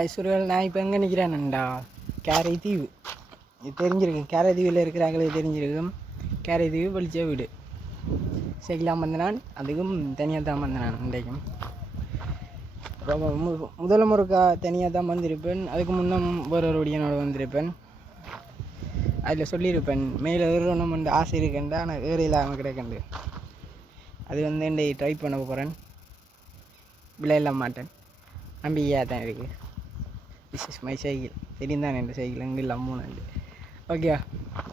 ஐஸ்வர்யால் நான் இப்போ எங்கே நிற்கிறேன்டா கேரை தீவு. இது தெரிஞ்சிருக்கும், கேரை தீவில் இருக்கிறாங்களுக்கு தெரிஞ்சிருக்கும். கேரை தீவு வெளிச்ச வீடு சைக்கிளாக வந்தனான், அதுக்கும் தனியாக தான் வந்தனான். இன்றைக்கும் ரொம்ப முதல் முறைக்கா தனியாக தான் வந்திருப்பேன். அதுக்கு முன்னும் வேற ஒரு ஒடியனோட வந்திருப்பேன். அதில் சொல்லியிருப்பேன் மேலே ஏறணும் வந்து ஆசை இருக்குண்டா, ஆனால் ஏற இல்லாமல் கிடைக்கண்டு. அது வந்து என்னை ட்ரை பண்ண போகிறேன். விளையாட மாட்டேன், நம்பிக்கையாக தான் இருக்குது. This is my cycle. தெரியும் தானே இந்த சைக்கிள் எங்கே இல்லை 3 ஓகே.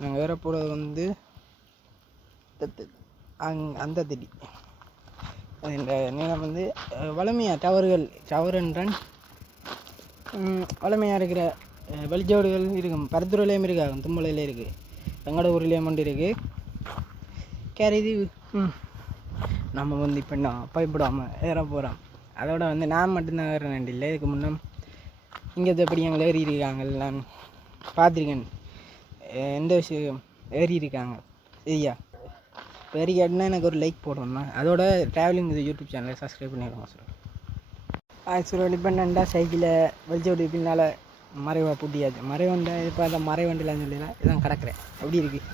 நாங்கள் வேற போகிறது வந்து அந்த திடி இந்த நேரம் வந்து வளமையாக டவருன்றான் வளமையாக இருக்கிற வெளிச்சோடுகள் இருக்கும். பருத்துறையிலையும் இருக்காங்க, தும்பலையிலே இருக்குது, எங்களோட ஊர்லேயும் ஒன்று இருக்குது. கேரிது நம்ம வந்து இப்போ என்ன பயப்படாமல் ஏற போகிறோம். அதோட வந்து நான் மட்டும்தான் ஏறேன் இல்லை. இதுக்கு முன்னே இங்கே எப்படி எங்களை ஏறி இருக்காங்க, நான் பார்த்துருக்கேன். எந்த விஷயம் ஏறி இருக்காங்க சரியா. ஏறி கேட்டுனா எனக்கு ஒரு லைக் போடணும்னா, அதோட ட்ராவலிங் இது யூடியூப் சேனலை சப்ஸ்கிரைப் பண்ணிடுவோம் சார். சார் இப்போ என்னண்டா சைக்கிளை வெளிச்சோடு பின்னால் மறைவாக பூட்டியாச்சு. மறைவண்டை இப்போ அந்த மறைவண்டிலான்னு சொல்லலாம் இதான் கிடக்கிறேன். எப்படி இருக்குது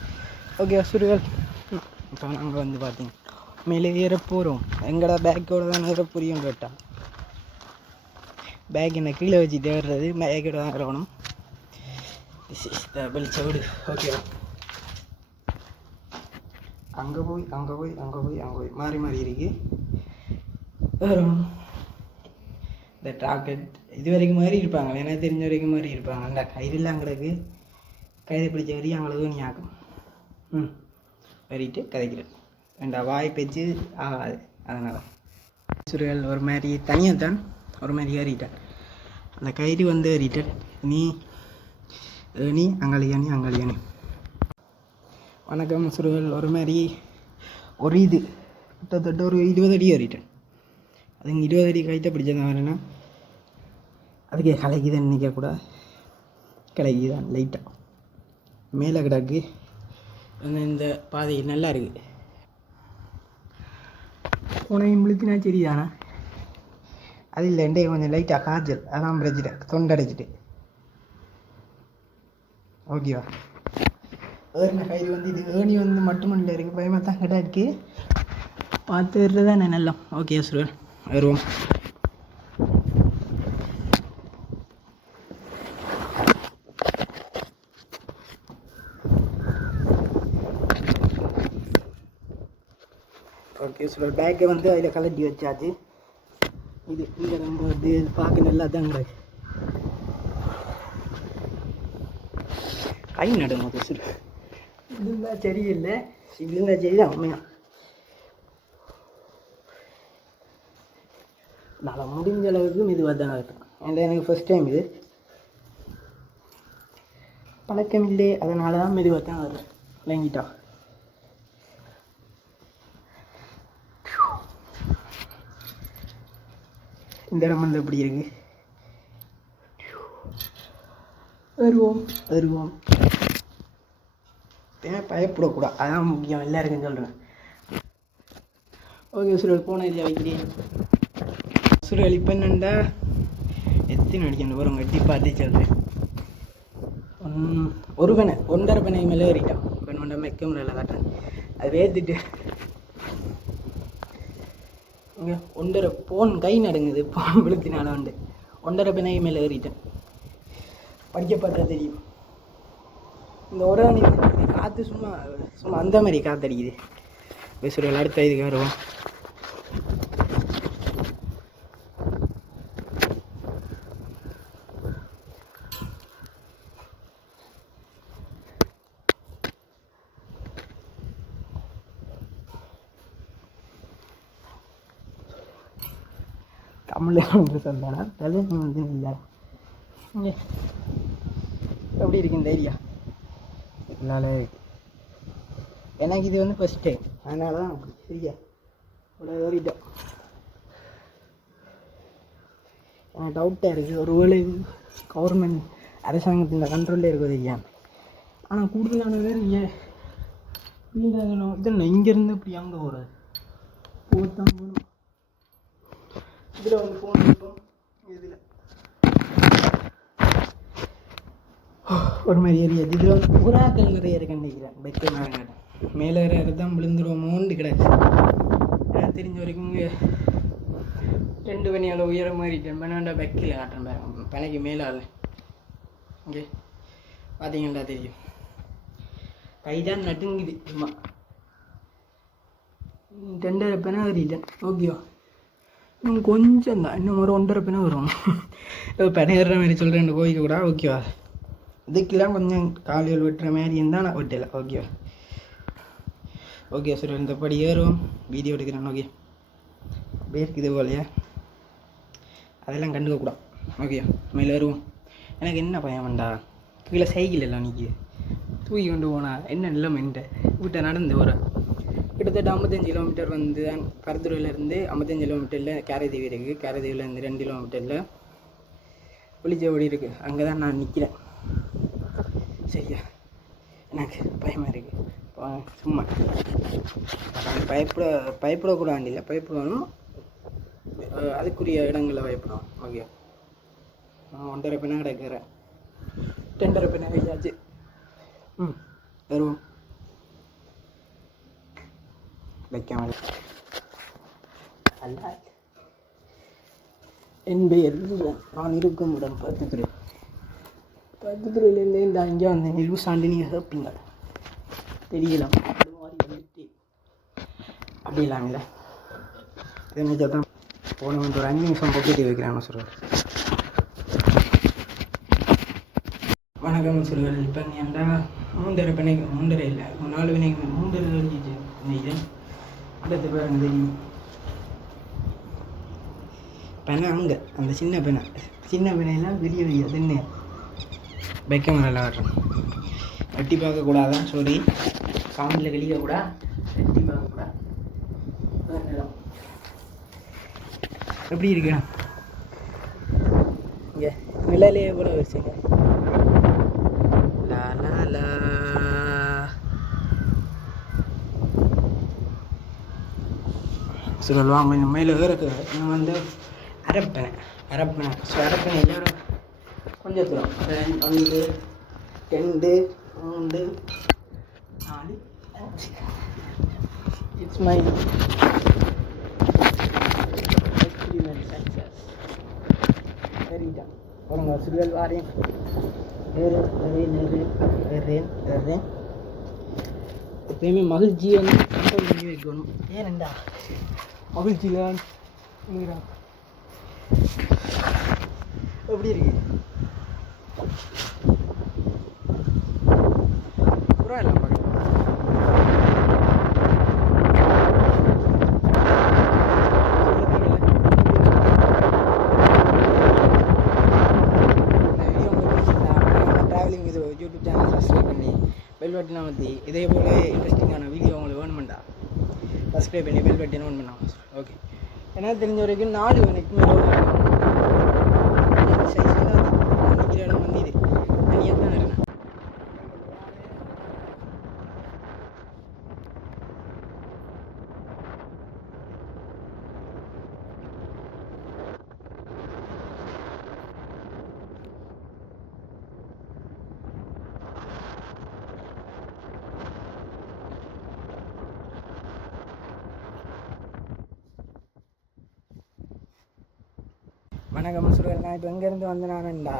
ஓகே சுருகள். இப்போ நாங்கள் வந்து பார்த்தீங்க மேலே ஏற போகிறோம். எங்களோட பேக்கோடு தான் ஏற புரியும் கேட்டால் பேக் என்ன கீழே வச்சுட்டு ஏறுறது, பேக்கோட தான் இருக்கணும். திஸ் இஸ் த வெளிச்சோடு ஓகே. அங்கே போய் மாறி இருக்குது வரும். இந்த ட்ராக்கெட் இது வரைக்கும் மாதிரி இருப்பாங்க, எனக்கு தெரிஞ்ச வரைக்கும் மாதிரி இருப்பாங்க. அந்த கயிறுலாம் கிடக்கு, கயிறு பிடிச்ச வரையும் அவங்களுக்கு நீ ஆக்கும் வரிட்டு கதைக்கிறேன். ரெண்டா வாய் பேச்சு ஆகாது. அதனால் சுருகள் ஒரு மாதிரி தனியாக தான் ஒரு மாதிரி ஏறிட்டேன். அந்த கயிறு வந்து ஏறிட்டேன். நீ அங்காளியானி. வணக்கம் சுருகள். ஒரு மாதிரி ஒரு இது கிட்டத்தட்ட ஒரு 20 அடி ஏறிட்டேன். அதுங்க 20 அடி கைத்தை பிடிச்சதான் வேணுன்னா அதுக்கு கலைக்குதுன்னு நினைக்கக்கூட கலைக்குதான் லைட்டாக மேலே கிடக்கு. இந்த பாதை நல்லா இருக்குது. உனையும் முழுக்கினா சரிதானா? அது இல்லை எண்டே கொஞ்சம் லைட்டாக காய்ச்சல், அதான் பிரச்சிட்டேன், தொண்டடைச்சிட்டு. ஓகேவா. ஏறின கயிறு வந்து இது ஏணி வந்து மட்டுமல்ல இருக்குது, பயமாக தான் கிட்ட இருக்குது. பார்த்து ஏறுறது தானே நல்லா. ஓகே சுருவன் ஏறுவோம். ஓகே சுருவன் பேக்கை வந்து அதில் கலட்டி வச்சாச்சு. இது இங்கே நம்ம வந்து பார்க்க நல்லா தான் கிடக்கு. கை நடுங்க சுரு. இருந்தால் சரியில்லை, இருந்தால் சரி தான் உண்மையாக. நான் முடிஞ்ச அளவுக்கு மெதுவாக தான் இருக்கும். ஏன்னா எனக்கு ஃபஸ்ட் டைம் இது பழக்கம் இல்லை, அதனால தான் மெதுவாக தான் வரும். விளங்கிட்டா. இந்த இடம் வந்து எப்படி இருக்கு. வருவோம். பயப்படக்கூடாது, அதான் முக்கியம். எல்லாருக்கும் சொல்கிறேன். ஓகே சுருள் போன இல்லையா வைக்கிறேன். சுருள் இப்போ என்னண்டா எத்தனை அடிக்கணும் வரும் கட்டி பார்த்து சொல்கிறேன். ஒரு பெணை 1.5 பெணை மேலே ஏறிட்டான். பெண் ஒன்றை மெக்க முறையில் காட்டுறேன். அது வேர்த்துட்டு இங்கே 1.5 போன் கை நடுங்குது. போன் விழுத்தினால உண்டு. 1.5 பெணை மேலே ஏறிட்டேன். படிக்க பார்த்தா தெரியும். இந்த உடனே காற்று சும்மா அந்த மாதிரி காற்றடிக்குது. பேசுகிறோம். அடுத்த இதுக்கு வருவோம். தமிழில் வந்து சொல்லனா தெலுங்கு வந்து இல்லை. இங்கே எப்படி இருக்கு இந்த ஏரியா? நல்லா இருக்கு. எனக்கு இது வந்து ஃபஸ்ட் டைம், அதனால தான் அப்படி சரியா இவ்வளோ ஏறிட்டோம். எனக்கு டவுட்டாக இருக்குது, ஒரு வேளை கவர்மெண்ட் அரசாங்கத்தின் கண்ட்ரோலில் இருக்குது தெரியாது. ஆனால் கூடுதலான பேர் இதில் இங்கேருந்து இப்படி அங்கே போகிறது போத்தான் போகணும். இதில் வந்து ஃபோன் இருக்கும். இதில் ஒரு மாதிரி ஏரியாது. இதில் வந்து புறாக்கள் நிறைய இருக்குன்னு நினைக்கிறேன். பெட்டு நாங்கள் மேலே தான் விழுந்துருவோமோன்னு கிடக்கு. எனக்கு தெரிஞ்ச வரைக்கும் இங்கே 2 பனியால் உயர மாதிரி இருக்கேன். பண்ணாண்டா பெக்கில் காட்டுறேன் பாருங்க. பனைக்கு மேலால் இங்கே பார்த்தீங்கன்னா தெரியும். கைதான் நட்டுங்குது. சும்மா 2.5 பெனா ஏறிட்டேன். ஓகேவா? இன்னும் கொஞ்சம் தான், இன்னும் ஒரு 1.5 பெனா வரும். பெனை ஏறுற மாதிரி சொல்கிறேன் கோயிக்க கூட. ஓகேவா? இதுக்கெல்லாம் கொஞ்சம் காலையில் வெட்டுற மாதிரி இருந்தால் நான் வெட்டலை. ஓகேவா? ஓகே சார், இந்த படி ஏறுவோம், வீடியோ எடுக்கிறேன். ஓகே, பேருக்கு இது போலையா அதெல்லாம் கண்டுக்கக்கூடாது. ஓகே, மேலே ஏறுவோம். எனக்கு என்ன பயம் வேண்டா, கீழே சைக்கிள் எல்லாம் நிற்கிது, தூக்கி கொண்டு போனா என்ன நிலைமைன்ட்டு வீட்டை நடந்து வர கிட்டத்தட்ட 55 கிலோமீட்டர் வந்து தான். பருத்துறையிலேருந்து 55 கிலோமீட்டரில் கேரதீவி இருக்குது. கேரதீவிலேருந்து 2 கிலோமீட்டரில் புளிச்சவடி இருக்குது. அங்கே தான் நான் நிற்கிறேன். சரியா? எனக்கு பயமாக இருக்குது. சும்மா பயப்படக்கூடாது இல்லை, பயப்படணும். அதுக்குரிய இடங்களில் பயப்படும். ஓகே, நான் 1.5 பெண்ணாக கிடக்கிறேன். 2.5 பெண்ணாக கையாச்சு. வருவோம். வைக்காமல் அல்ல, என் பெயர் நான் இருக்கும் இடம் பருத்தித்துறை. பருத்தித்துறையிலேருந்து இந்த அங்கே வந்தேன். லூசாண்டு நீங்கள் கேட்பீங்க, தெரியலாம். அது மாதிரி வந்துட்டு அப்படி இல்லாமல்ல இதே மாதிரி தான் போன வந்து ஒரு 5 நிமிஷம் பொக்கெட்டி வைக்கிறாங்க சொல்லுவார். வணக்கம் சொல்லுவார். இப்போ நீ ஏன்டா 3.5 பெண்ணைக்கு 3.5 இல்லை 4 பெண்ணைக்கு 3.5 வரைஞ்சிச்சு. இன்னைக்கு அடுத்த பேர் அங்கே தெரியும். பெண்ணை அங்கே அந்த சின்ன பெண்ணையெல்லாம் பெரிய பெரிய தின்னு வைக்க நல்லா வர்றோம். வெட்டி பார்க்கக்கூடாதான், சாரி, சவுண்டில் கழிக்கக்கூடா, வெட்டி பார்க்கக்கூடாது. எப்படி இருக்கு இங்கே நிலையிலே கூட வச்சுங்க. லா லா லா சொல்லுவாங்க. இந்த மேலே ஏறக்கு நான் வந்து அரப்பேன். ஸோ அரப்பேன் எல்லோரும் கொஞ்சம் தூரம் 1 2 3 4 இட்ஸ் மை எக்ஸ்பீரியன்ஸ் சக்ஸஸ். சரிடா, ஒரு சுரியல் வாரேன். ஏறேன். எப்பயுமே மகிழ்ச்சியை வந்து கண்ட்ரோல் பண்ணி வைக்கணும். ஏனண்டா மகிழ்ச்சியில் எப்படி இருக்கு? புறா எல்லாம் பார்க்க ட்ராவலிங் இது யூடியூப் சேனல் சப்ஸ்கிரைப் பண்ணி பெல் பட்டனை வந்து இதே போல் இன்ட்ரெஸ்டிங்கான வீடியோ உங்களுக்கு வேணுமெண்டா சப்ஸ்கிரைப் பண்ணி பெல் பட்டனை ஆன் பண்ணாங்க. ஓகே, எனக்கு தெரிஞ்ச வரைக்கும் 4 மணிக்கு மேலே சைஸில் நிற்கிற இடம் வந்து இது தனியாக தான் இருக்கேன். வணக்கம் சுருகல். நான் இப்போ எங்கேருந்து வந்து நான்டா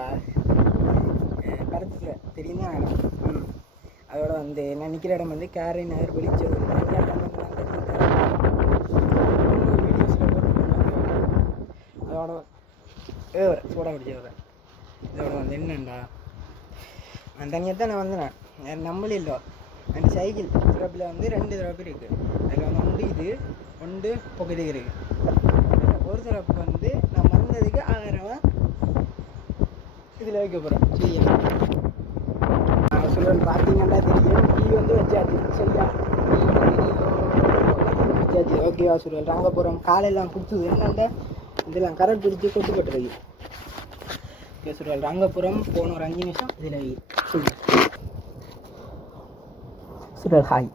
பருத்துல தெரியும் தான் இடம். அதோட வந்து நான் நிற்கிற இடம் வந்து கேரை நகர் வெளிச்சது. அதோட சூட பிடிச்சது. இதோட வந்து என்னண்டா நான் தனியாக தான் நான் வந்தேன். நம்மளே இல்லை, அந்த சைக்கிள் சிறப்பில் வந்து 2 சிறப்பு இருக்குது. அதில் வந்து ஒன்று இது, ஒன்று பொக்கெட்டுக்கு இருக்குது. ஒரு சிறப்பு வந்து நான் வந்ததுக்கு 1000 ரூபா இதில் வைக்க போகிறேன். சரியா? நான் சொல்லுவேன், பார்த்தீங்கன்னா தெரியும். டீ வந்து வச்சாச்சு. சரியா? வச்சாச்சு. ஓகேவா சொல்லுவேன். அங்கே போகிறோம். காலையெல்லாம் பிடிச்சது என்னென்ன இதெல்லாம் கரை பிடிச்சி கொட்டுப்பட்டுருக்கு. ஓகே சொல்லுவேன். ரங்கபுரம் போன ஒரு 5 நிமிஷம் இதில் சொல்லு சுரல். ஹாய்.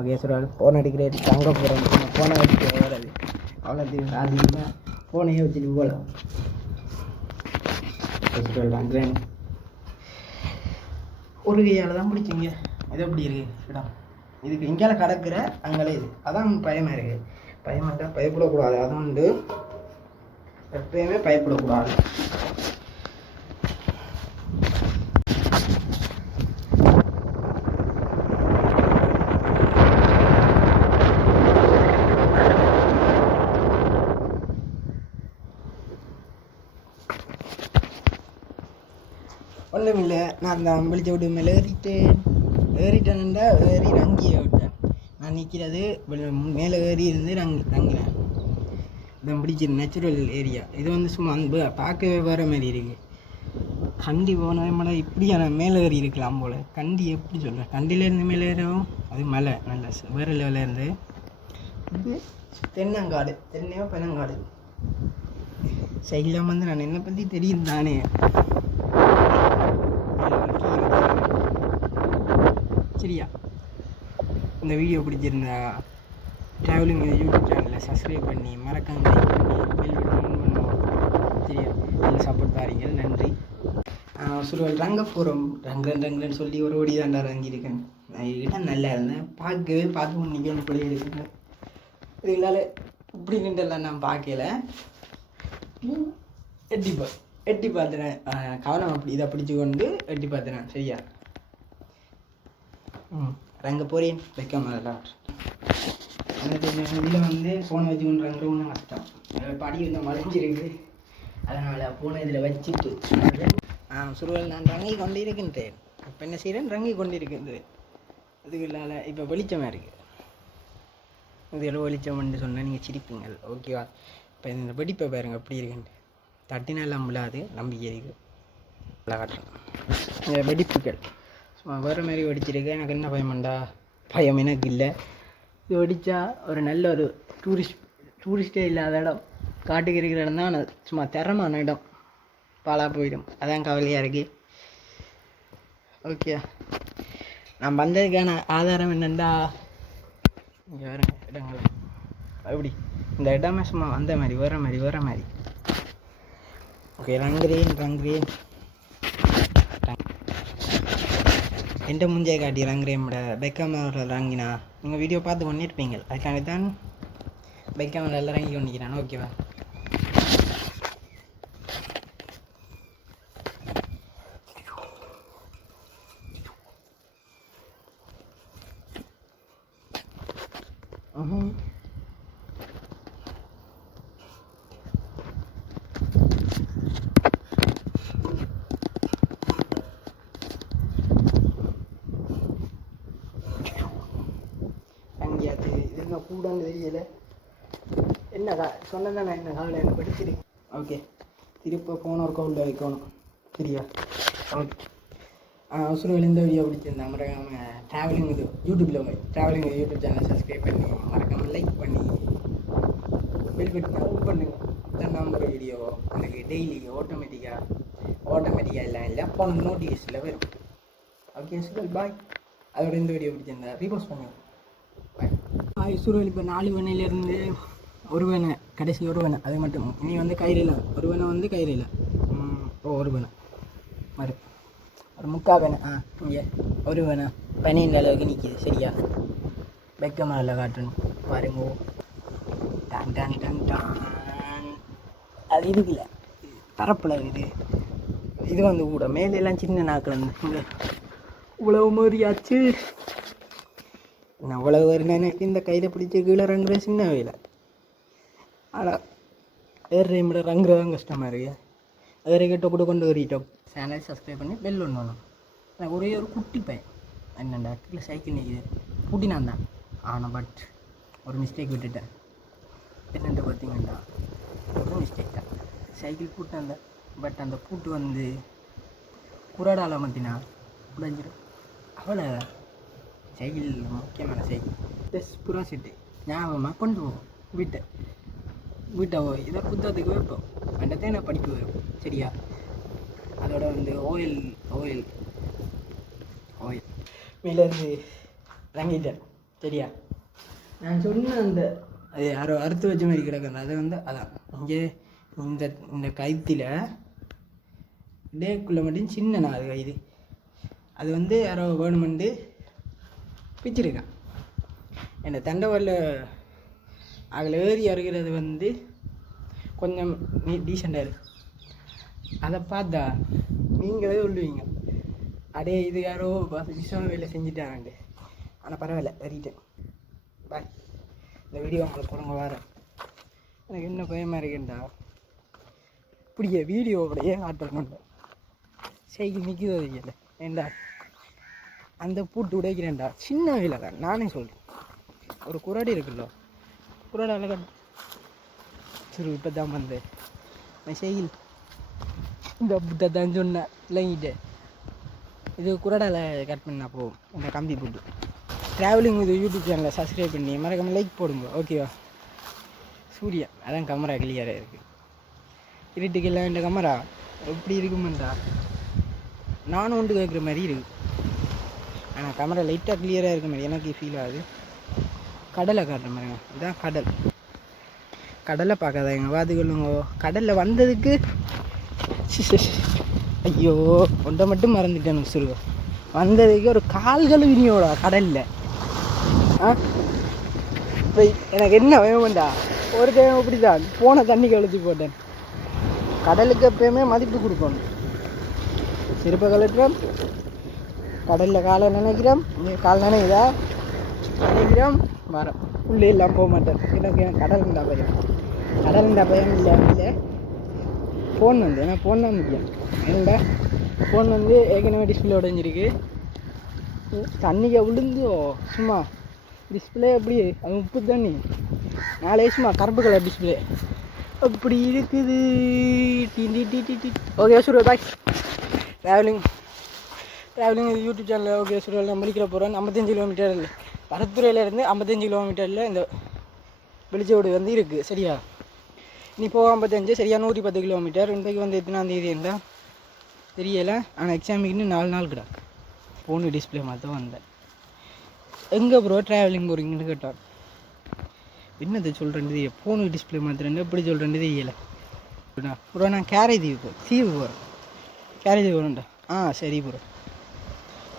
ஓகே சுரல். ஃபோன் அடிக்கிறேன். ரங்கபுரம் ஃபோனை வச்சுட்டு வராது. அவ்வளோ அது இல்லை, ஃபோனையே வச்சுட்டு போகலாம். சொல்கிறேன் ஒரு கையால் தான் பிடிச்சிங்க. இது எப்படி இருக்குது இடம்? இதுக்கு இங்கேயால கடக்கிற அங்கே இது அதான் பயமாக இருக்குது. பயமாட்டா பயப்படக்கூடாது. அதுவும் வந்து எப்பயுமே பயப்படக்கூடாது. ஒன்றும் இல்லை, நான் தான் விழிச்ச விட்டு மேலே ஏறிட்டேன்டா ஏறி ரங்கியை விட்டேன். நான் நிற்கிறது மேலே ஏறி இருந்து ரங்கினேன். இதான் பிடிச்ச நேச்சுரல் ஏரியா. இது வந்து சும்மா அன்பு பார்க்கவே வேறு மாதிரி இருக்குது. கண்டி போன மலை இப்படியான மேலே ஏறி இருக்கலாம் போல். கண்டி எப்படி சொல்கிறேன், கண்டிலேருந்து மேலே ஏறும் அது மலை நல்ல வேறு லெவலில் இருந்து. இது தென்னங்காடு, தென்னையோ பெனங்காடு. சைடில் வந்து நான் என்னை பற்றி தெரியும் தானே. சரியா, இந்த வீடியோ பிடிச்சிருந்தா ட்ராவலிங் யூடியூப் சேனலில் சப்ஸ்கிரைப் பண்ணி மறக்காம லைக் பண்ணி பெல் பட்டன் ஆன் பண்ணுவோம். சரியா, அதில் சப்போர்ட் பாருங்க. நன்றி. சுருவல் ரங்கப்புறம் ரங்கன்னு சொல்லி ஒரு ஓடி தாண்டா ரங்கியிருக்கேன். இடம் நல்லா இருந்தேன், பார்த்து நிற்கணும் இப்படி இருக்குங்க. இதனால இப்படி நின்றெல்லாம் நான் பார்க்கல. எட்டி பார்த்துறேன். கவனம் அப்படி இதை பிடிச்சி கொண்டு எட்டி பார்த்துறேன். சரியா, ரங்க போறேன் வைக்காம இதில் வந்து ஃபோனை வச்சு கொண்டு ரங்க ஒன்றும் கஷ்டம். படி வந்து மறைஞ்சிருக்கு, அதனால் ஃபோனை இதில் வச்சுட்டு சுருவல் நான் ரங்கி கொண்டு இருக்கின்றேன். இப்போ என்ன செய்கிறேன், ரங்கி கொண்டு இருக்கின்றேன். அதுக்கு இல்லாத இப்போ வெளிச்சமாக இருக்குது. இதில் வெளிச்சம்னு சொன்னால் நீங்கள் சிரிப்பீங்கள். ஓகேவா? இப்போ இந்த வெடிப்பை பாருங்க எப்படி இருக்குன்ட்டு. தட்டினெல்லாம் விழாது, நம்பிக்கை இருக்குது. காட்டுறேன் இந்த வெடிப்புகள் சும்மா வேறு மாதிரி வெடிச்சிருக்கு. எனக்கு என்ன பயமாண்டா, பயம் எனக்கு இல்லை. இது வெடித்தா ஒரு நல்ல ஒரு டூரிஸ்டே இல்லாத இடம், காட்டுக்கு இருக்கிற இடம் தான். சும்மா தரமான இடம் பாலாக போயிடும். அதான் கவலையாக இருக்குது. ஓகே, நான் வந்ததுக்கான ஆதாரம் என்னென்னா இங்கே வேறு இடங்கள் அப்படி இந்த இடமே சும்மா வந்த மாதிரி வேறு மாதிரி. ஓகே, ரங்குறேன் எந்த முஞ்சே காட்டி ரங்குறேன். பைக்காமரில் ரங்கினா நீங்கள் வீடியோ பார்த்து பண்ணியிருப்பீங்க. அதுக்காக தான் பைக்காமரில் எல்லாம் ரங்கி கொண்டிருக்கிறான். ஓகேவா? இது கூடான்னு தெரியலை. என்ன சொன்னதான் நான் என்ன காலையில் எனக்கு படிச்சிரு. ஓகே, திருப்ப ஃபோன் ஒரு கவுண்டில் வைக்கணும். சரியா? ஓகே. அவசரம் இந்த வீடியோ பிடிச்சிருந்தா மறக்காமல் ட்ராவலிங் இது யூடியூப் சேனல் சப்ஸ்கிரைப் பண்ணி மறக்காமல் லைக் பண்ணி பெல் பட்டன் ஆன் பண்ணுங்க. அதான் நம்பர் வீடியோ எனக்கு டெய்லி ஆட்டோமேட்டிக்காக இல்லை ஃபோன் நோட்டிஃபிகேஷனில் வரும். ஓகே சுரல் பாய். அதோட இந்த வீடியோ பிடிச்சிருந்தா ரீபோஸ்ட் பண்ணுங்க. பாய். சுரல் இப்போ 4 வேனையிலேருந்து ஒரு வேனை, கடைசி ஒரு வேனை அது மட்டும். இனி வந்து கயிறில் ஒரு வேனை வந்து கயிறில் ஒரு வேனை மாதிரி ஒரு முக்கால் வேனை. இங்கே ஒரு வேனை 12 அளவுக்கு நிற்கிது. சரியா? வெக்கமரில் காட்டணும் பாருங்க. டான் டான் டான் டான். அது இதுக்குல தரப்பில் இது வந்து கூட மேலெல்லாம் சின்ன நாக்கில் இருந்து இங்கே இவ்வளவு மாதிரியாச்சு. நான் அவ்வளவு வருனேன்னு இந்த கையில் பிடிச்சி கீழே ரங்குற சின்ன வேலை. ஆனால் ஏறுற ரங்குறதான் கஷ்டமாக இருக்கு. அது கிட்ட கூட கொண்டு வரிட்டோம். சேனல் சப்ஸ்கிரைப் பண்ணி பெல் ஒன்று வேணும். எனக்கு ஒரே ஒரு குட்டி பையன் என்னண்டா கீழே சைக்கிள் நிற்கிது. பூட்டினான் தான் ஆனால் பட் ஒரு மிஸ்டேக் விட்டுட்டேன். என்னென்ட்டு பார்த்தீங்கன்னா ஒரு மிஸ்டேக் தான். சைக்கிள் பூட்டினான் தான். பட் அந்த பூட்டு வந்து குராடால் மாற்றினா உடைஞ்சிடும். அவ்வளோ சைக்கிள் முக்கியமான சைக்கிள் ப்ளஸ் புறா செட்டு ஞாபகமாக கொண்டு போவோம். வீட்டை இதை புத்தகத்துக்கு வைப்போம். வேண்டதே நான் படிப்பு வரும். சரியா? அதோட வந்து ஆயில் மேலேருந்து ரங்கிட்டேன். சரியா? நான் சொன்ன அந்த அது யாரோ அறுத்து வச்ச மாதிரி கிடக்குது. அதை வந்து அதான் இங்கே இந்த கயிற்றில் டேக்குள்ளே மட்டும் சின்ன அது இது அது வந்து யாரோ வேணுமெண்டு பிச்சிருக்கான். இந்த தண்டவாளில் அதில் ஏறி இறங்குறது வந்து கொஞ்சம் டீசெண்டாக இருக்குது. அதை பார்த்தா நீங்களே சொல்லுவீங்க, அடே இது யாரோ விஷயம் வேலை செஞ்சுட்டாங்க. ஆனால் பரவாயில்ல, வெறிட்டேன். பாய். இந்த வீடியோ உங்களுக்கு போடுங்க வரேன். எனக்கு என்ன பயமாக இருக்குண்டா, இப்படியே வீடியோவோடையே காட்டணும்ல சைக்கிள் நிற்குதோ இல்லை ஏண்டா அந்த பூட்டு உடைக்கிறேன்டா. சின்ன வேலை தான் நானே சொல்கிறேன். ஒரு குராடி இருக்குல்ல, குராடால கட் சரி இப்போ தான் வந்தேன். சைக்கிள் இந்த புட்டை தான் சொன்னேன் இல்லைங்கிட்ட இது குராடால கட் பண்ணா போகும். இந்த கம்பி போட்டு ட்ராவலிங் இது யூடியூப் சேனலை சப்ஸ்கிரைப் பண்ணி மறக்காமல் லைக் போடுங்க. ஓகேவா? சூர்யா அதான் கேமரா கிளியராக இருக்குது. இருட்டுக்கெல்லாம் இந்த கேமரா எப்படி இருக்குமெண்டா நானும் ஒன்று கேட்குற மாதிரி இருக்குது. ஆனால் கேமரா லைட்டாக கிளியராக இருக்க மாதிரி எனக்கு ஃபீல் ஆகுது. கடலை காட்டுற மாதிரிங்க, இதுதான் கடல். கடலை பார்க்காதாங்க வாதுகளுங்க. கடலில் வந்ததுக்கு ஐயோ ஒன்றை மட்டும் மறந்துட்டேன்னு சொல்லுவோம். வந்ததுக்கு ஒரு கால்கள் வினியோட கடலில். இப்போ எனக்கு என்ன வேணும்டா, ஒரு டைம் அப்படி தான் போன தண்ணி கழிச்சு போட்டேன். கடலுக்கு எப்பயுமே மதிப்பு கொடுக்கணும். சிறப்பை கலட்டுறோம், கடலில் காலை நினைக்கிறோம், கால் நினைக்குதா நினைக்கிறோம் வரோம். உள்ளே எல்லாம் போக மாட்டேன். எனக்கு கடலுண்டா பயம், கடலுண்டா பயம் இல்லை. இல்லை ஃபோன் வந்து ஏன்னா ஃபோன் தான் முக்கியம். ஏன்டா ஃபோன் வந்து ஏற்கனவே டிஸ்பிளே உடஞ்சிருக்கு. தண்ணிக்கு விழுந்தோ சும்மா டிஸ்பிளே எப்படி அது உப்பு தண்ணி நாளே சும்மா கருப்பு கலர் டிஸ்பிளே அப்படி இருக்குது. ஓகே சுரு பாய். ட்ராவலிங் இது யூடியூப் சேனலில் ஓகே சுரு நான் முடிக்கிற போகிறேன். 55 கிலோமீட்டர் இல்லை, பரத்துறையிலேருந்து 55 கிலோமீட்டரில் இந்த வெளிச்சோடு வந்து இருக்குது. சரியா? நீ போக 55 சரியா 110 கிலோமீட்டர். இன்றைக்கு வந்து எத்தனாம் தேதி இருந்தால் தெரியலை. ஆனால் எக்ஸாமுக்கு இன்னும் 4 நாள் கிடா. ஃபோனு டிஸ்பிளே மாற்ற வந்தேன். எங்கே ப்ரோ ட்ராவலிங் போகிறீங்கன்னு கேட்டான். என்னது சொல்கிறேன் தெரியல. ஃபோனு டிஸ்பிளே மாற்றுறேன்னு எப்படி சொல்கிறேன்னு தெரியலை ப்ரோ. நான் கேரதீவு தீவு போகிறேன். கேரதீவு வரேன்டா. சரி ப்ரோ.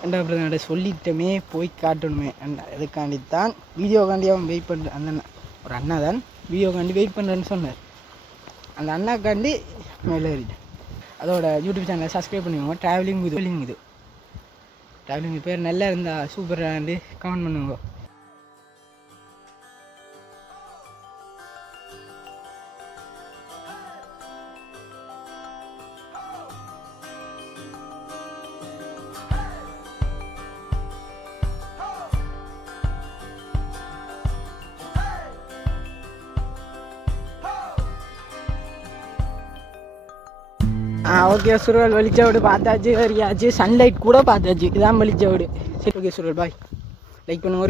ஏண்டா அப்புறம் நான் சொல்லிட்டோமே போய் காட்டணுமே அண்ணா. அதுக்காண்டித்தான் வீடியோக்காண்டி அவன் வெயிட் பண்ணுறேன். அந்த ஒரு அண்ணா தான் வீடியோக்காண்டி வெயிட் பண்ணுறேன்னு சொன்னார். அந்த அண்ணாக்காண்டி மேலே ஏறிட்டேன். அதோட யூடியூப் சேனலை சப்ஸ்கிரைப் பண்ணுவாங்க. ட்ராவலிங் இது ட்ராவலிங் பேர் நல்லா இருந்தால் சூப்பராக இருந்து கமெண்ட் பண்ணுங்க. ஓகே சுருவல் வெளிச்சோடு பார்த்தாச்சு, வரியாச்சு, சன்லைட் கூட பார்த்தாச்சு. இதுதான் வெளிச்சோடு. சரி ஓகே சுருவல் பாய். லைக் பண்ணுங்க.